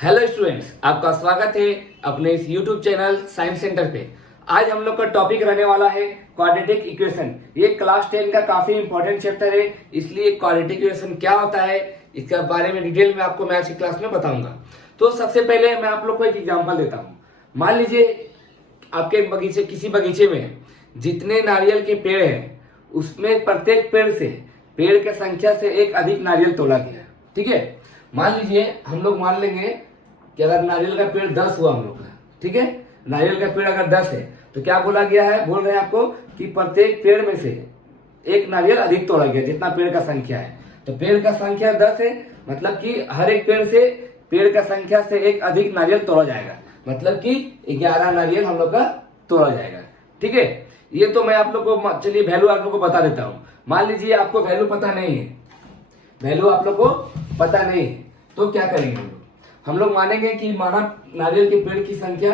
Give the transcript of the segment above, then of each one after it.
Hello students, आपका स्वागत है अपने इस यूट्यूब चैनल साइंस सेंटर पे। आज हम लोग का टॉपिक रहने वाला है क्वाड्रेटिक इक्वेशन। ये क्लास 10 का काफी इंपॉर्टेंट चैप्टर है, इसलिए क्वाड्रेटिक इक्वेशन क्या होता है इसके बारे में डिटेल में आपको मैं आज की क्लास में बताऊंगा। तो सबसे पहले मैं आप लोग को एक एग्जाम्पल देता हूँ। मान लीजिए आपके बगीचे, किसी बगीचे में जितने नारियल के पेड़ हैं उसमें प्रत्येक पेड़ की संख्या से एक अधिक नारियल तोड़ा गया। ठीक है, मान लीजिए हम लोग मान लेंगे कि अगर नारियल का पेड़ 10 हुआ हम लोग का, ठीक है, नारियल का पेड़ अगर 10 है तो क्या बोला गया है, बोल रहे हैं आपको कि प्रत्येक पेड़ में से एक नारियल अधिक तोड़ा गया जितना पेड़ का संख्या है। तो पेड़ का संख्या 10 है, मतलब कि हर एक पेड़ का संख्या से एक अधिक नारियल तोड़ा जाएगा, मतलब कि 11 नारियल हम लोग का तोड़ा जाएगा। ठीक है, ये तो मैं आप लोग को, चलिए वैल्यू आप लोग को बता देता हूँ। मान लीजिए आपको वैल्यू पता नहीं है, वैल्यू आप लोग को पता नहीं है, तो क्या करेंगे हम लोग मानेंगे कि माना नारियल के पेड़ की संख्या,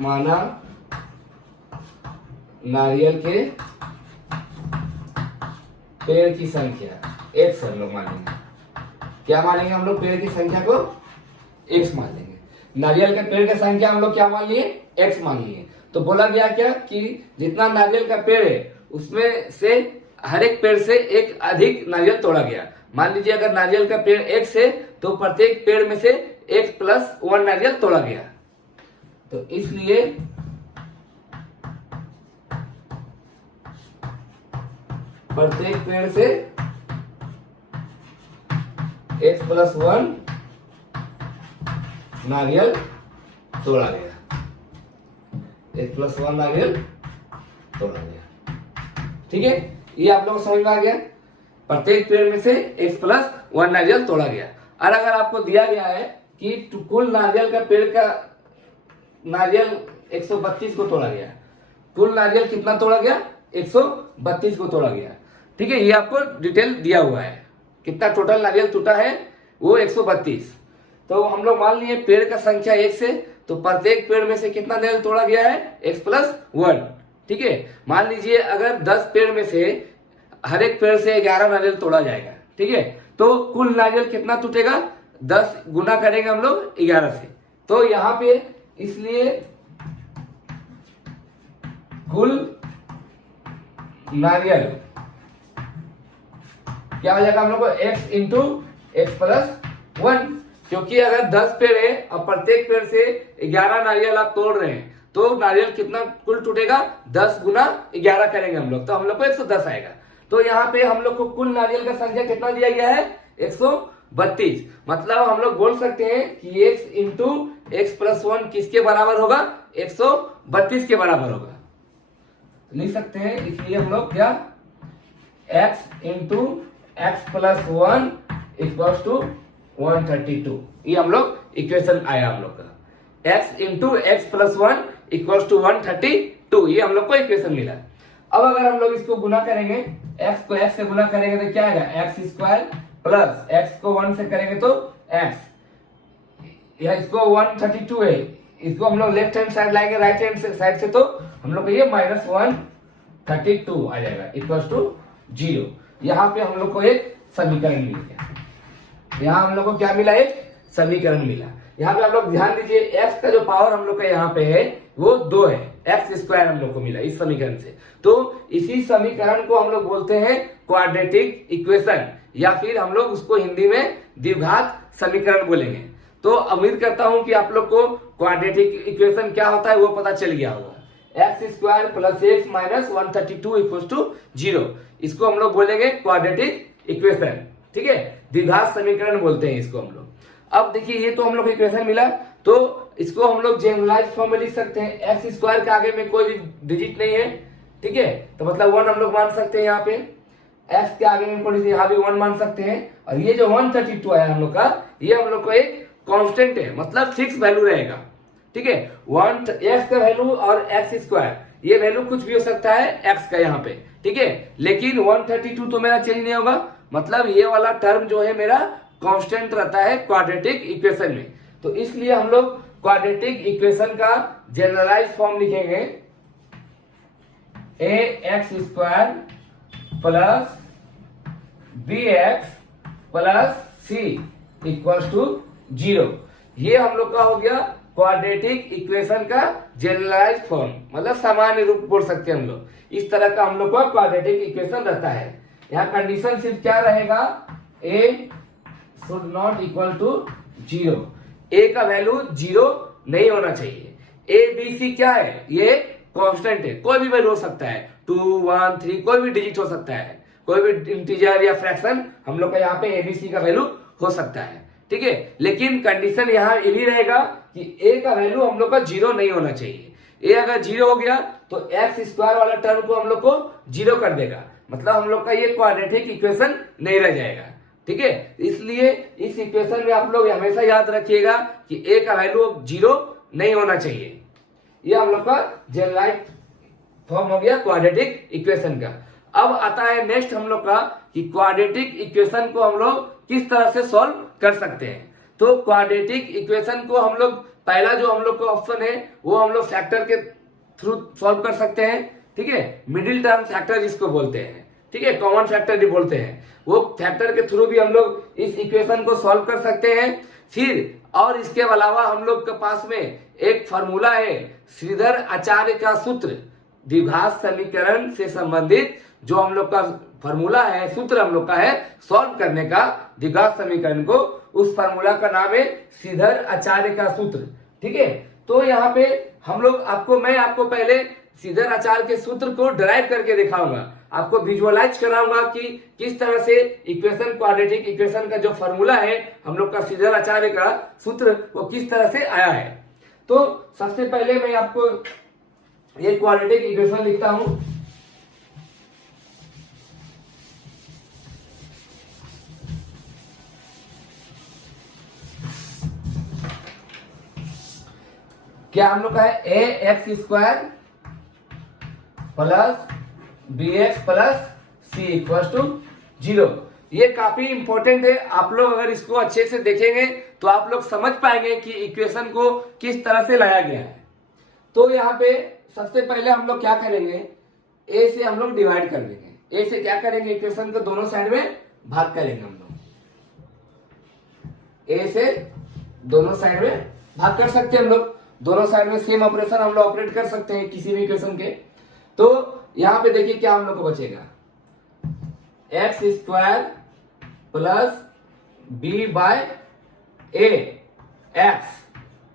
माना नारियल के पेड़ की संख्या x हम लोग मानेंगे। क्या मानेंगे हम लोग, पेड़ की संख्या को x मान लेंगे। नारियल के पेड़ की संख्या हम लोग क्या मान लिए, x मान लिए। तो बोला गया क्या कि जितना नारियल का पेड़ है उसमें से हर एक पेड़ से एक अधिक नारियल तोड़ा गया। मान लीजिए अगर नारियल का पेड़ x है तो प्रत्येक पेड़ में से x प्लस 1 नारियल तोड़ा गया। तो इसलिए प्रत्येक पेड़ से x प्लस 1 नारियल तोड़ा गया, x प्लस 1 नारियल तोड़ा गया। ठीक है, ये आप लोग समझ में आ गया। प्रत्येक पेड़ में से x प्लस 1 नारियल तोड़ा गया। और अगर आपको दिया गया है कि कुल नारियल का पेड़ का नारियल 132 को तोड़ा गया, कुल नारियल कितना तोड़ा गया, 132 को तोड़ा गया। ठीक है, ये आपको डिटेल दिया हुआ है, कितना टोटल नारियल टूटा है वो 132। तो हम लोग मान लिए पेड़ का संख्या 1 से, तो प्रत्येक पेड़ में से कितना नारियल तोड़ा गया है, x प्लस 1। ठीक है, मान लीजिए अगर 10 पेड़ में से हर एक पेड़ से 11 नारियल तोड़ा जाएगा, ठीक है, तो कुल नारियल कितना टूटेगा, 10 गुना करेंगे हम लोग 11 से। तो यहाँ पे इसलिए कुल नारियल क्या हो जाएगा हम लोग को, x इंटू एक्स प्लस 1, क्योंकि अगर 10 पेड़ है और प्रत्येक पेड़ से 11 नारियल आप तोड़ रहे हैं तो नारियल कितना कुल टूटेगा, 10 गुना 11 करेंगे हम लोग, तो हम लोग को 110 आएगा। तो यहाँ पे हम लोग को कुल नारियल का संख्या कितना दिया गया है, 132। मतलब हम लोग बोल सकते हैं कि x इंटू एक्स प्लस 1 किसके बराबर होगा, 132 के बराबर होगा, लिख सकते हैं। इसलिए हम लोग क्या, x into x plus 1 equals to 132, ये हम लोग इक्वेशन आया हम लोग का। x into x plus 1 equals to 132, ये हम लोग को इक्वेशन मिला। अब अगर हम लोग इसको गुना करेंगे, x को x से गुना करेंगे तो क्या आएगा, एक्स स्क्वायर प्लस x को 1 से करेंगे तो x, यह इसको 132 है, इसको हम लोग लेफ्ट हैंड साइड लाएंगे राइट हैंड साइड से, तो हम लोग को ये माइनस 132 आ जाएगा इक्वल्स टू 0। यहाँ पे हम लोग को एक समीकरण मिल गया, यहाँ हम लोग को क्या मिला, एक समीकरण मिला। यहाँ पे आप लोग ध्यान दीजिए, x का जो पावर हम लोग का यहाँ पे है वो 2 है, एक्स स्क्वायर हम लोग को मिला इस समीकरण से। तो इसी समीकरण को हम लोग बोलते हैं क्वाड्रेटिक इक्वेशन, या फिर हम लोग उसको हिंदी में द्विघात समीकरण बोलेंगे। तो उम्मीद करता हूं कि आप लोग को क्वाड्रेटिक इक्वेशन क्या होता है वो पता चल गया होगा। X square plus x minus 132 equal to 0, इसको हम लोग बोलेंगे क्वाड्रेटिक इक्वेशन। ठीक है, द्विघात समीकरण बोलते हैं इसको हम लोग। अब देखिए, ये तो हम लोग को इक्वेशन मिला, तो इसको हम लोग जनरलाइज फॉर्म में लिख सकते हैं। एक्स स्क्वायर के आगे में कोई भी डिजिट नहीं है, ठीक है, तो मतलब 1 हम लोग मान सकते हैं। यहाँ पे एक्स के आगे में कोई, यहाँ भी 1 मान सकते हैं। और ये जो 132 आया हम लोग का, ये हम लोग को एक कांस्टेंट है, मतलब फिक्स वैल्यू रहेगा। ठीक है, एक्स का वैल्यू और एक्स स्क्वायर, ये वैल्यू कुछ भी हो सकता है एक्स का यहाँ पे, ठीक है, लेकिन 132 तो मेरा चेंज नहीं होगा, मतलब ये वाला टर्म जो है मेरा कांस्टेंट रहता है क्वाड्रेटिक इक्वेशन में। तो इसलिए हम लोग क्वाड्रेटिक इक्वेशन का जनरलाइज फॉर्म लिखेंगे, A X square plus B X plus C equals to 0। ये हम लोग का हो गया क्वाड्रेटिक इक्वेशन का जनरलाइज फॉर्म, मतलब सामान्य रूप बोल सकते हैं हम लोग। इस तरह का हम लोग का क्वाड्रेटिक इक्वेशन रहता है। यहाँ कंडीशन सिर्फ क्या रहेगा, ए शुड नॉट इक्वल टू 0, ए का वैल्यू 0 नहीं होना चाहिए। ए बी सी क्या है, ये कांस्टेंट है, कोई भी वैल्यू हो सकता है, 2 1 3 कोई भी डिजिट हो सकता है, कोई भी इंटीजर या फ्रैक्शन हम लोग का यहाँ पे एबीसी का वैल्यू हो सकता है, ठीक है। लेकिन कंडीशन यहाँ ये भी रहेगा कि ए का वैल्यू हम लोग का 0 नहीं होना चाहिए। ए अगर 0 हो गया तो एक्स स्क्वायर वाला टर्म को हम लोग को 0 कर देगा, मतलब हम लोग का ये क्वाड्रेटिक इक्वेशन नहीं रह जाएगा, ठीक है। इसलिए इस इक्वेशन में आप लोग हमेशा याद रखिएगा कि ए का वैल्यू 0 नहीं होना चाहिए। ये हम लोग का जनरलाइज फॉर्म हो गया क्वाड्रेटिक इक्वेशन का। अब आता है नेक्स्ट हम लोग का कि क्वाड्रेटिक इक्वेशन को हम लोग किस तरह से सॉल्व कर सकते हैं। तो क्वाड्रेटिक इक्वेशन को हम लोग पहला जो हम लोग का ऑप्शन है वो हम लोग फैक्टर के थ्रू सॉल्व कर सकते हैं, ठीक है। मिडिल टर्म फैक्टर जिसको बोलते हैं, ठीक है, कॉमन फैक्टर भी बोलते हैं, वो फैक्टर के थ्रू भी हम लोग इस इक्वेशन को सॉल्व कर सकते हैं। फिर और इसके अलावा हम लोग के पास में एक फार्मूला है, श्रीधर आचार्य का सूत्र, द्विघात समीकरण से संबंधित जो हम लोग का फार्मूला है, सूत्र हम लोग का है सॉल्व करने का द्विघात समीकरण को, उस फार्मूला का नाम है श्रीधर आचार्य का सूत्र, ठीक है। तो यहाँ पे हम लोग मैं आपको पहले श्रीधर आचार्य के सूत्र को डराइव करके दिखाऊंगा, आपको विजुअलाइज कराऊंगा कि किस तरह से इक्वेशन, क्वाड्रेटिक इक्वेशन का जो फार्मूला है हम लोग का श्रीधर आचार्य का सूत्र, वो किस तरह से आया है। तो सबसे पहले मैं आपको एक क्वाड्रेटिक इक्वेशन लिखता हूं। क्या हम लोग का है, A X square plus B X plus C equal to 0। ये काफी इंपॉर्टेंट है, आप लोग अगर इसको अच्छे से देखेंगे तो आप लोग समझ पाएंगे कि इक्वेशन को किस तरह से लाया गया है। तो यहाँ पे सबसे पहले हम लोग क्या करेंगे, ए से हम लोग डिवाइड कर देंगे। ए से क्या करेंगे, इक्वेशन को दोनों साइड में भाग करेंगे हम लोग। ए से दोनों साइड में भाग कर सकते हैं हम लोग, दोनों साइड में सेम ऑपरेशन हम लोग ऑपरेट कर सकते हैं किसी भी इक्वेशन के। तो यहां पे देखिए क्या हम लोग को बचेगा, x square plus B by A x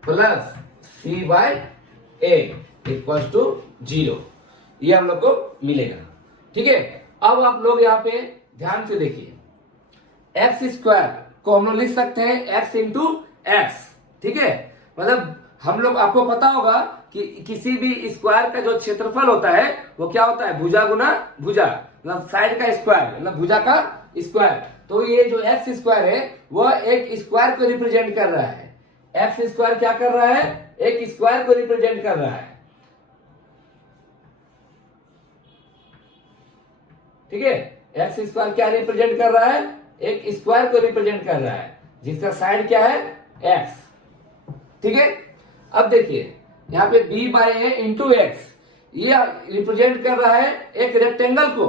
plus c by a equal to 0, ये हम लोग को मिलेगा, ठीक है। अब आप लोग यहाँ पे ध्यान से देखिए, एक्स स्क्वायर को हम लोग लिख सकते हैं एक्स इंटू एक्स, ठीक है। मतलब हम लोग, आपको पता होगा कि किसी भी स्क्वायर का जो क्षेत्रफल होता है वो क्या होता है, भुजा गुना भुजा, मतलब साइड का स्क्वायर मतलब भुजा का स्क्वायर। तो ये जो एक्स स्क्वायर है वह एक स्क्वायर को रिप्रेजेंट कर रहा है। एक्स स्क्वायर क्या कर रहा है, एक स्क्वायर को रिप्रेजेंट कर रहा है, ठीक है। एक्स स्क्वायर क्या रिप्रेजेंट कर रहा है, एक स्क्वायर को रिप्रेजेंट कर रहा है जिसका साइड क्या है, एक्स, ठीक है। अब देखिए यहाँ पे b बाय ए इंटू एक्स, ये रिप्रेजेंट कर रहा है एक रेक्टेंगल को,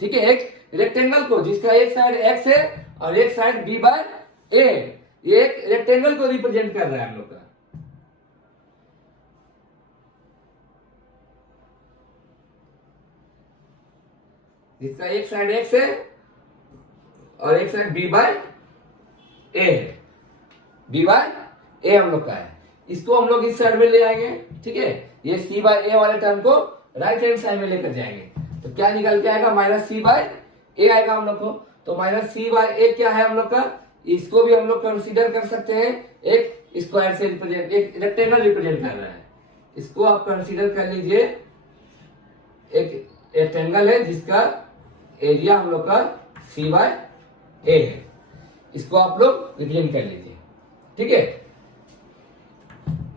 ठीक है, एक रेक्टेंगल को जिसका एक साइड x है और एक साइड b बाय ए, ये एक रेक्टेंगल को रिप्रेजेंट कर रहा है हम लोग का। जिसका एक साइड x है और एक साइड b बाय ए है, b बाय ए हम लोग का है। इसको हम लोग इस साइड में ले आएंगे, ठीक है। ये सी बाय ए वाले टर्म को राइट हैंड साइड में लेकर जाएंगे, तो क्या निकल के आएगा, माइनस सी बाय ए आएगा हम लोग को। तो माइनस सी बाय ए क्या है हम लोग का, इसको भी हम लोग कंसीडर कर सकते हैं एक स्क्वायर से रिप्रेजेंट, एक रेक्टेंगल रिप्रेजेंट कर रहा है। इसको आप कंसीडर कर लीजिए एक रेक्टेंगल है जिसका एरिया हम लोग का सी बाय ए है, इसको आप लोग रिप्रेजेंट कर लीजिए, ठीक है।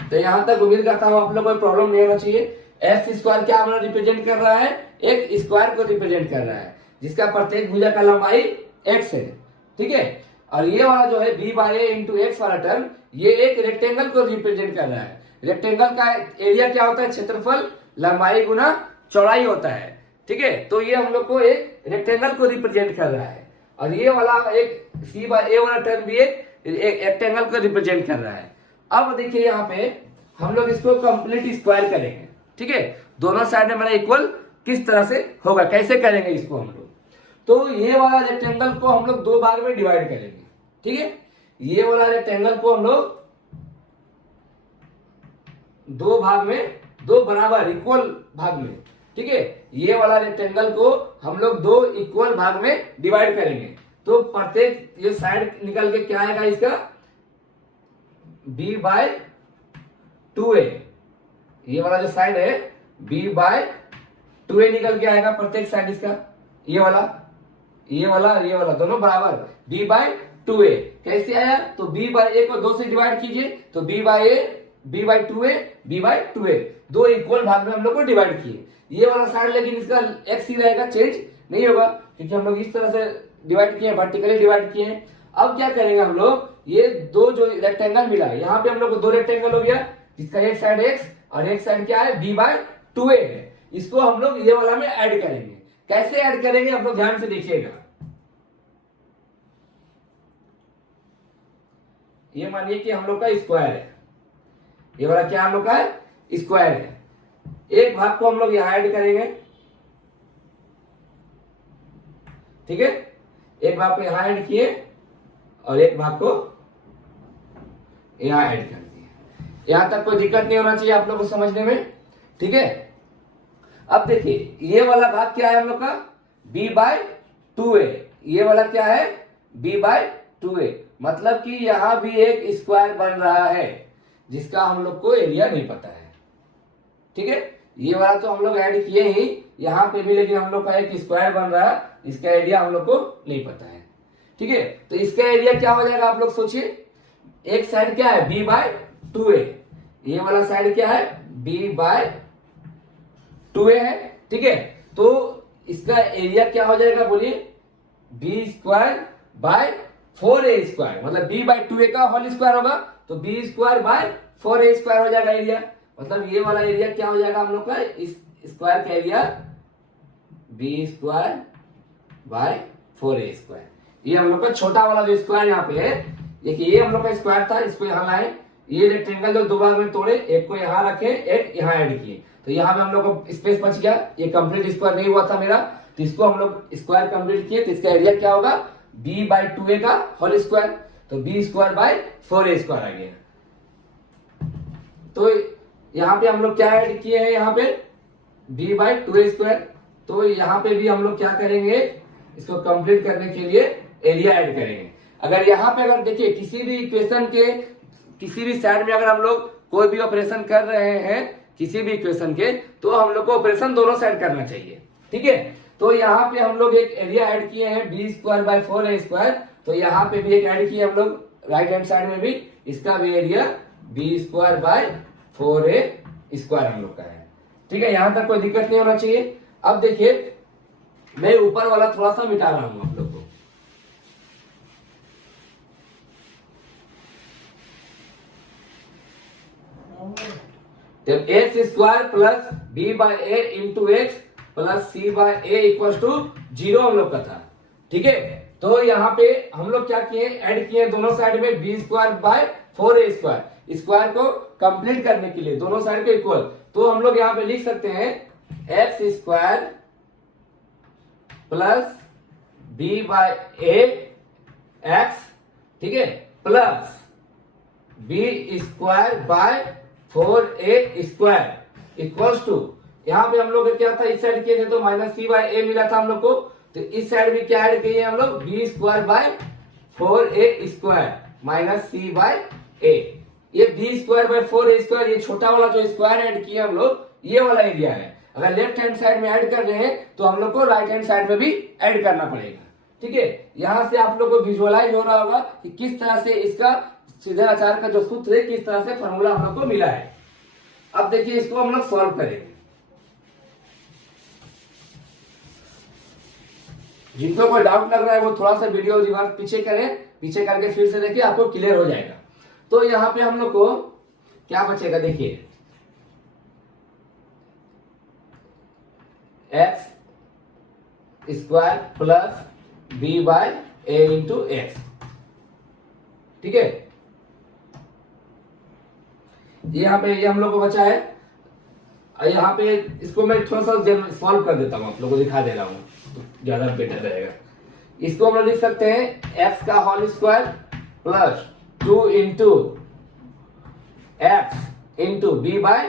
तो यहां तक उम्मीद करता हूं आप लोग कोई प्रॉब्लम नहीं होना चाहिए। एक्स स्क्वायर क्या हमारा रिप्रेजेंट कर रहा है, एक स्क्वायर को रिप्रेजेंट कर रहा है जिसका प्रत्येक भुजा का लंबाई एक्स है, ठीक है। और ये वाला जो है b बाय ए इंटू एक्स वाला टर्म, ये एक रेक्टेंगल को रिप्रेजेंट कर रहा है। रेक्टेंगल का एरिया क्या होता है, क्षेत्रफल लंबाई गुना चौड़ाई होता है, ठीक है। तो ये हम लोग को एक रेक्टेंगल को रिप्रेजेंट कर रहा है। और ये वाला एक सी बाय ए वाला टर्म भी एक रेक्टेंगल को रिप्रेजेंट कर रहा है। अब देखिए यहाँ पे हम लोग इसको कंप्लीट स्क्वायर करेंगे, ठीक है। दोनों साइड में मेरा इक्वल किस तरह से होगा, कैसे करेंगे इसको हम लोग, तो ये वाला रेक्टेंगल को हम लोग दो भाग में डिवाइड करेंगे, ठीक है। ये वाला रेक्टेंगल को हम लोग दो भाग में, दो बराबर इक्वल भाग में, ठीक है। ये वाला रेक्टेंगल को हम लोग दो इक्वल भाग में डिवाइड करेंगे। तो प्रत्येक ये साइड निकल के क्या आएगा इसका, b बाय 2a। ये वाला जो साइड है b बाय 2a निकल के आएगा प्रत्येक साइड इसका। ये वाला दोनों बराबर b बाय 2a। कैसे आया, तो b बाय a को 2 से डिवाइड कीजिए, तो b बाय 2a दो इक्वल भाग में हम लोग को डिवाइड किए। ये वाला साइड लेकिन इसका x ही रहेगा, चेंज नहीं होगा, क्योंकि हम लोग इस तरह से डिवाइड किए, वर्टिकली डिवाइड किए हैं। अब क्या करेंगे हम लोग, ये दो जो रेक्टेंगल मिला, यहाँ पे हम लोग को दो रेक्टेंगल हो गया, जिसका एक साइड x और एक साइड क्या है b बाय 2a है। इसको हम लोग ये वाला में ऐड करेंगे। कैसे ऐड करेंगे आप लोग ध्यान से देखिएगा। ये मानिए कि हम लोग का स्क्वायर है, ये वाला क्या हम लोग का है, स्क्वायर है। एक भाग को हम लोग यहां ऐड करेंगे, ठीक है। एक भाग को यहां ऐड किए और एक भाग को यहां ऐड कर दिए। यहां तक कोई दिक्कत नहीं होना चाहिए आप लोग को समझने में, ठीक है। अब देखिए ये वाला भाग क्या है हम लोग का, b बाय 2a। ये वाला क्या है, b बाय 2a। मतलब कि यहां भी एक स्क्वायर बन रहा है जिसका हम लोग को एरिया नहीं पता है, ठीक है। ये वाला तो हम लोग ऐड किए ही, यहाँ पे भी लेकिन हम लोग का एक स्क्वायर बन रहा है, इसका एरिया हम लोग को नहीं पता है, ठीक है। तो इसका एरिया क्या हो जाएगा आप लोग सोचिए। एक साइड क्या है b बाय 2a, ये वाला साइड क्या है b बाय 2a है, ठीक है। तो इसका एरिया क्या हो जाएगा बोलिए, b स्क्वायर बाय 4a स्क्वायर, मतलब b बाय 2a का होल स्क्वायर होगा, तो b स्क्वायर बाय 4a स्क्वायर हो जाएगा एरिया। मतलब ये वाला एरिया क्या हो जाएगा हम लोग का, इस स्क्वायर का एरिया b स्क्वायर बाय 4a स्क्वायर। ये हम लोग का छोटा वाला जो स्क्वायर यहाँ पे है, देखिए ये हम लोग का स्क्वायर था, इसको यहाँ लाए, ये रेक्टेंगल जो दो भाग में तोड़े, एक को यहाँ रखे, एक यहाँ ऐड किए, तो यहाँ पे हम लोग को स्पेस बच गया। ये कंप्लीट स्क्वायर नहीं हुआ था मेरा, तो इसको हम लोग स्क्वायर कंप्लीट किए, तो इसका एरिया क्या होगा, b बाय 2a का होल स्क्वायर, तो b स्क्वायर बाय 4a स्क्वायर आ गया। तो यहाँ पे हम लोग क्या ऐड किए हैं, यहाँ पे b बाय 2a स्क्वायर। तो यहाँ पे भी हम लोग क्या करेंगे, इसको कंप्लीट करने के लिए एरिया ऐड करेंगे। अगर यहाँ पे अगर देखिए किसी भी इक्वेशन के किसी भी साइड में अगर हम लोग कोई भी ऑपरेशन कर रहे हैं किसी भी इक्वेशन के, तो हम लोग को ऑपरेशन दोनों साइड करना चाहिए, ठीक है। तो यहाँ पे हम लोग एक एरिया ऐड किए हैं b स्क्वायर बाय 4a स्क्वायर, तो यहाँ पे भी एक ऐड किए हम लोग राइट हैंड साइड में भी, इसका भी एरिया b स्क्वायर बाय 4a स्क्वायर हम लोग का है, ठीक है। यहाँ तक कोई दिक्कत नहीं होना चाहिए। अब देखिए मैं ऊपर वाला थोड़ा सा मिटा रहा हूं आप लोग को, जब x square plus B by A into x plus c by a equal to 0 हम लोग का था, ठीक है। तो यहाँ पे हम लोग क्या किए, ऐड किए दोनों साइड में b square by 4a square, square को कंप्लीट करने के लिए दोनों साइड को इक्वल। तो हम लोग यहाँ पे लिख सकते हैं X square plus B by A X, ठीक है, plus B square by 4a square equals to, यहाँ पे हम लोग क्या था, इस साइड किए थे तो माइनस सी बाय ए मिला था हम लोग को, तो इस साइड भी क्या ऐड किए हम लोग, B square by 4a square minus C by A. ये B square by 4a square, ये छोटा वाला जो स्क्वायर ऐड किए हम लोग, ये वाला एरिया है। अगर लेफ्ट हैंड साइड में ऐड कर रहे हैं तो हम लोग को राइट हैंड साइड में भी ऐड करना पड़ेगा, ठीक है। यहां से आप लोग को विजुअलाइज हो रहा होगा कि किस तरह से इसका सीधे आचार का जो सूत्र है, किस तरह से फॉर्मूला हम लोग को मिला है। अब देखिए इसको हम लोग सॉल्व करेंगे। जिनको कोई डाउट लग रहा है वो थोड़ा सा वीडियो रिवर्स पीछे करें, पीछे करके फिर से देखिए, आपको क्लियर हो जाएगा। तो यहाँ पे हम लोग को क्या बचेगा, देखिए X square plus B by A into X. ठीक है, यहाँ पे ये हम लोग को बचा है। यहाँ पे इसको मैं थोड़ा सा सॉल्व कर देता हूँ, आप लोगों को दिखा दे रहा हूँ तो ज्यादा बेटर रहेगा। इसको हम लोग लिख सकते हैं एक्स का whole square plus 2 into x into b by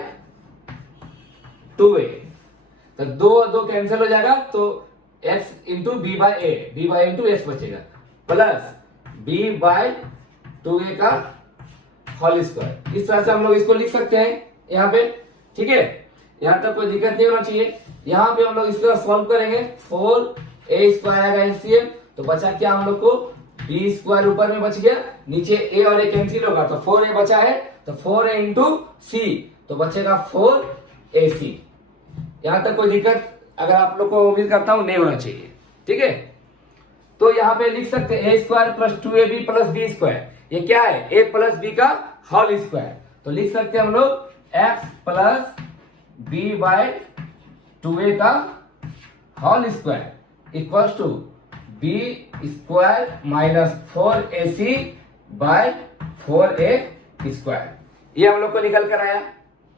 2a। तो दो कैंसिल हो जाएगा तो x into b by a, b by into x बचेगा, प्लस बी बाय 2a का होल स्क्वायर। इस तरह से हम लोग इसको लिख सकते हैं यहाँ पे। ठीक है, यहाँ तक कोई दिक्कत नहीं होना चाहिए। यहाँ पे हम लोग इसको सॉल्व करेंगे, 4a स्क्वायर आएगा एलसीएम, तो बचा क्या हम लोग को, बी स्क्वायर ऊपर में बच गया, नीचे a और a कैंसिल होगा तो 4a बचा है, तो 4a इंटू सी, तो बचेगा 4ac। यहाँ तक कोई दिक्कत अगर आप लोग को उम्मीद करता हूं नहीं होना चाहिए। ठीक है, तो यहाँ पे लिख सकते हैं a square plus 2ab plus B square. ये क्या है, a प्लस बी का होल स्क्वायर, तो लिख सकते हैं हम लोग x plus B by 2a का whole square equal to b square minus 4ac by 4a square. ये हम लोग को निकल कर आया।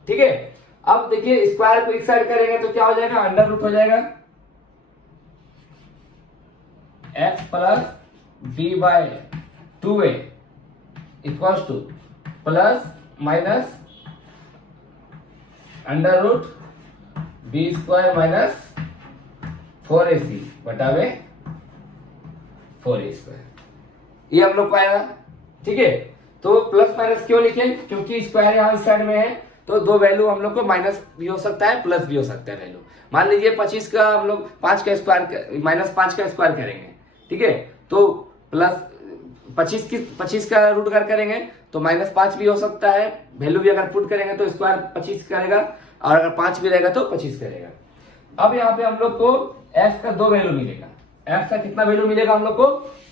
ठीक है, अब देखिए स्क्वायर को इस साइड करेंगे तो क्या हो जाएगा, अंडर रूट हो जाएगा, x plus B by 2a equal to plus minus under root b square minus 4ac बटा में 4a स्क्वायर। ये हम लोग को आएगा। ठीक है, तो प्लस माइनस क्यों लिखे, क्योंकि स्क्वायर यहाँ इस साइड में है, तो दो वैल्यू हम लोग को माइनस भी हो सकता है प्लस भी हो सकता है वैल्यू। मान लीजिए 25 का हम लोग 5 का स्क्वायर माइनस 5 का स्क्वायर करेंगे। ठीक है, तो प्लस 25 का रूट कर करेंगे तो माइनस 5 भी हो सकता है, वैल्यू भी अगर पुट करेंगे तो स्क्वायर 25 करेगा, और अगर 5 भी रहेगा तो 25 करेगा। अब यहाँ पे हम लोग को x का दो वैल्यू मिलेगा, x का कितना वैल्यू मिलेगा, हम लोग को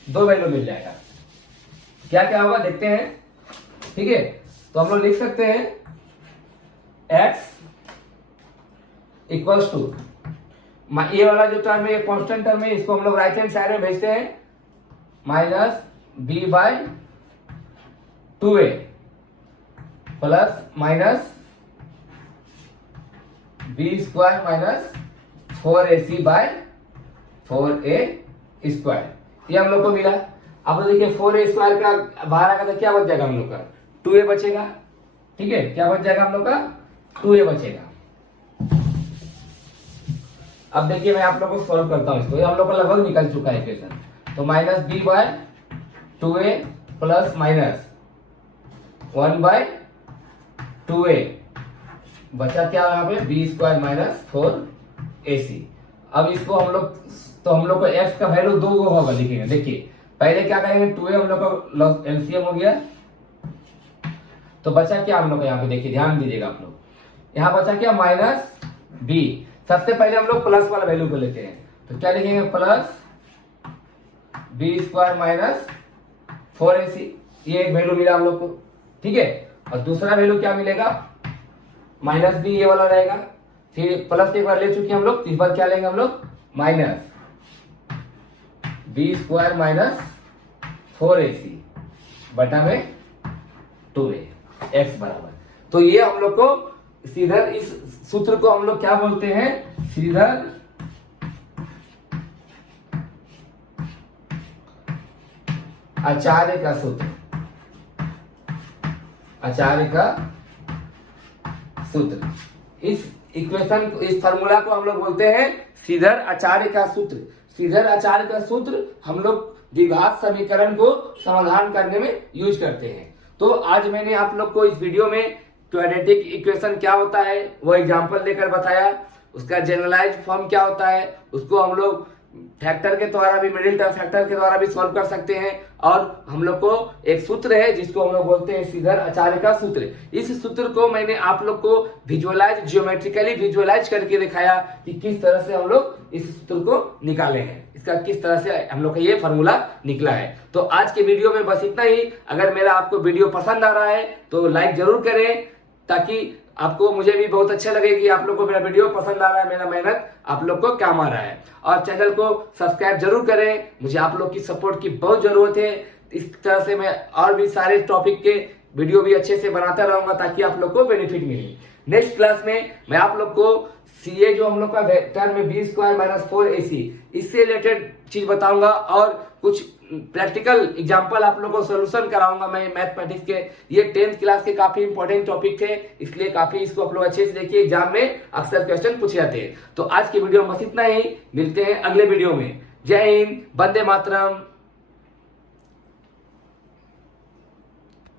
दो वैल्यू मिल जाएगा। क्या क्या होगा देखते हैं। ठीक है, तो हम लोग लिख सकते हैं x इक्वल्स टू, ये वाला जो टर्म है ये कांस्टेंट टर्म है, इसको हम लोग राइट हैंड साइड में भेजते हैं, minus b by 2a plus minus b square minus 4ac by 4a square. ये हम लोग को मिला। अब देखिए 4a स्क्वायर का बाहर आएगा तो क्या बच जाएगा हम लोग का, 2a बचेगा। ठीक है, क्या बच जाएगा हम लोग का, 2a बचेगा। अब देखिए मैं आप लोग को सॉल्व करता हूं इसको, ये हम लोग को लगभग निकल चुका है इक्वेशन। तो minus b by 2a plus minus 1 by 2a बचा क्या यहाँ पे, बी स्क्वायर माइनस 4ac। अब इसको हम लोग को x का वैल्यू 2 होगा लिखेंगे। देखिए पहले क्या करेंगे, 2a हम लोग का एलसीएम हो गया, तो बचा क्या हम लोग का, यहाँ पे देखिए ध्यान दीजिएगा आप लोग, यहाँ बचा क्या, माइनस b। सबसे पहले हम लोग प्लस वाला वैल्यू को लेते हैं, तो क्या लिखेंगे, plus B square minus 4ac। ये एक वैल्यू मिला हम लोग को। ठीक है, और दूसरा वैल्यू क्या मिलेगा, माइनस बी, ये वाला रहेगा। फिर प्लस एक बार ले चुके हम लोग, इस बार क्या लेंगे हम लोग, minus b square minus 4ac बटा में 2a x बराबर। तो ये हम लोग को सीधर, इस सूत्र को हम लोग क्या बोलते हैं, सीधर आचार्य का सूत्र, आचार्य का सूत्र। इस इक्वेशन, इस फार्मूला को हम लोग बोलते हैं सीधर आचार्य का सूत्र। सीधर आचार्य का सूत्र हम लोग द्विघात समीकरण को समाधान करने में यूज करते हैं। तो आज मैंने आप लोग को इस वीडियो में क्वाड्रेटिक इक्वेशन क्या होता है वो एग्जांपल देकर बताया, उसका जनरलाइज्ड फॉर्म क्या होता है उसको हम लोग फैक्टर के द्वारा भी, मिडिल टर्म फैक्टर के द्वारा भी सॉल्व कर सकते हैं। और हम लोग को एक सूत्र है जिसको हम लोग बोलते हैं सीधर आचार्य का सूत्र। इस सूत्र को मैंने आप लोग को विजुअलाइज, जियोमेट्रिकली विजुअलाइज करके दिखाया कि किस तरह से हम लोग इस सूत्र को निकाले हैं, इसका किस तरह से हम लोग का ये फॉर्मूला निकला है। तो आज के वीडियो में बस इतना ही। अगर मेरा आपको वीडियो पसंद आ रहा है तो लाइक जरूर करें, ताकि आपको मुझे भी बहुत अच्छा लगे कि आप लोग को मेरा वीडियो पसंद आ रहा है, मेरा मेहनत आप लोग को काम आ रहा है। और चैनल को सब्सक्राइब जरूर करें, मुझे आप लोग की सपोर्ट की बहुत जरूरत है। इस तरह से मैं और भी सारे टॉपिक के वीडियो भी अच्छे से बनाता रहूंगा ताकि आप लोग को बेनिफिट मिले। नेक्स्ट क्लास में मैं आप लोग को सीए जो हम लोग का टर्म में बी स्क्वायर माइनस 4ac इससे रिलेटेड चीज बताऊंगा और कुछ प्रैक्टिकल एग्जांपल आप लोगों को सोल्यूशन कराऊंगा मैं मैथमेटिक्स के। ये 10th क्लास के काफी इंपॉर्टेंट टॉपिक थे, इसलिए काफी इसको आप लोग अच्छे से देखिए, एग्जाम में अक्सर क्वेश्चन पूछे जाते हैं। तो आज की वीडियो में बस इतना ही, मिलते हैं अगले वीडियो में। जय हिंद, वंदे मातरम।